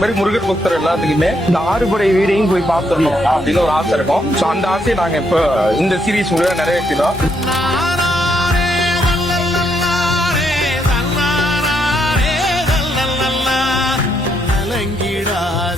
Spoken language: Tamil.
மாதிரி முருகர் பக்தர் எல்லாத்துக்குமே இந்த ஆறுபடை வீடையும் போய் பார்த்துடணும் அப்படின்னு ஒரு ஆசை இருக்கும். ஸோ அந்த ஆசையை நாங்க இப்ப இந்த சீரீஸ் மூலம் நிறைவேற்றினோம். கலங்கிடாதே